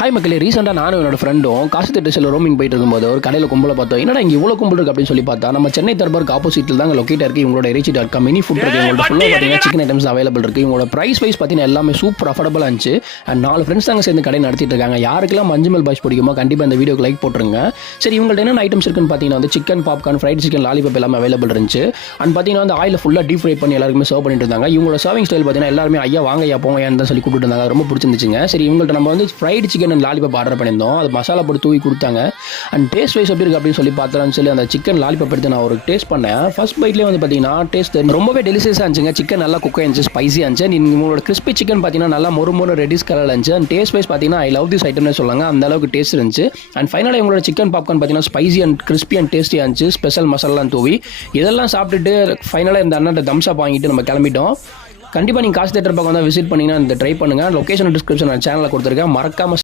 Hi மக்களே, ரீசெண்டாக நானும் என்னோட ஃப்ரெண்டும் காசு திட்டு செல்ல ரோமிங் போயிட்டு இருக்கும்போது ஒரு கடையில் கும்பலை பார்த்தோம். என்னடா இங்கே இவ்வளோ கும்பல் இருக்குது அப்படின்னு சொல்லி பார்த்தா நம்ம சென்னை தர்பாருக்கு ஆப்போசிட்டில் தான் லொக்கேட் இருக்குது. இவங்களோட இறைச்சி.com மினி ஃபுட் இருக்குது. இவங்களோட ஃபுல்லாக பார்த்தீங்கன்னா சிக்கன் ஐட்டம்ஸ் அவைலபிள் இருக்குது. இவங்களோட ப்ரைஸ் வைஸ் பார்த்தீங்கன்னா எல்லாமே சூப்பர் அஃபோர்டபுளாக இருந்துச்சு. அண்ட் 4 ஃப்ரெண்ட்ஸ் தாங்க சேர்ந்து கடை நடத்திட்டு இருக்காங்க. யாருக்கெல்லாம் மஞ்சுமல் பாய்ஸ் பிடிக்குமோ கண்டிப்பாக இந்த வீடியோக்கு லைக் போட்டுருங்க. சரி, இவங்கள்ட்ட என்னென்ன ஐட்டம்ஸ் இருக்குன்னு பார்த்தீங்கன்னா வந்து chicken popcorn, fried chicken, lollipop எல்லாமே அவைலபிள் இருந்துச்சு. அண்ட் பார்த்தீங்கன்னா வந்து ஆயில் ஃபுல்லாக டீப் ஃப்ரை பண்ணி எல்லாருமே சர்வ் பண்ணிட்டு இருந்தாங்க. இவங்களோட சர்விங் ஸ்டைல் பார்த்தீங்கன்னா எல்லாருமே ஐயா வாங்க ஐயா போங்க ஏன்னு சொல்லி கூப்பிட்டு இருந்தாங்க. ரொம்ப பிடிச்சிருந்துச்சுங்க. சரி, இவங்கள்ட்ட நம்ம வந்து fried chicken and lollipop order பண்ணியிருந்தோம். அது மசாலா போட்டு தூவி கொடுத்தாங்க. அண்ட் டேஸ்ட் வைஸ் எப்படி இருக்குது அப்படின்னு சொல்லி பார்த்தலான்னு சொல்லி அந்த சிக்கன் லாலிபாப் எடுத்து நான் ஒரு டேஸ்ட் பண்ணேன். ஃபர்ஸ்ட் பைட்லேயே வந்து பார்த்தீங்கன்னா டேஸ்ட் ரொம்பவே டெலிசியஸாக இருந்துச்சுங்க. சிக்கன் நல்லா குக் ஆயிருந்துச்சு, ஸ்பைசியாக இருந்துச்சு. உங்களோட கிறிஸ்பி சிக்கன் பார்த்தீங்கன்னா நல்லா மொறு ரெட்டிஸ் கலரில் இருந்துச்சு. அண்ட் டேஸ்ட் வைஸ் பார்த்தீங்கன்னா ஐ லவ் திஸ் ஐட்டம்னு சொல்லாங்க. அந்த அளவுக்கு டேஸ்ட் இருந்துச்சு. அண்ட் ஃபைனலாக உங்களோட சிக்கன் பாப்கார்ன் பார்த்தீங்கன்னா ஸ்பைசி அண்ட் கிறிஸ்பி அண்ட் டேஸ்டியாக இருந்துச்சு. ஸ்பெஷல் மசாலாம் தூவி இதெல்லாம் சாப்பிட்டுட்டு ஃபைனலாக இந்த அண்ணன் தம்ஸ் அப் வாங்கிட்டு நம்ம கிளம்பிட்டோம். கண்டிப்பாக நீங்கள் காசு தேட்டர் பக்கம் வந்து விசிட் பண்ணிங்கன்னா இந்த ட்ரை பண்ணுங்கள். லொக்கேஷன் டிஸ்கிரிப்ஷன் சேனலில் கொடுத்துருக்கேன். மறக்காம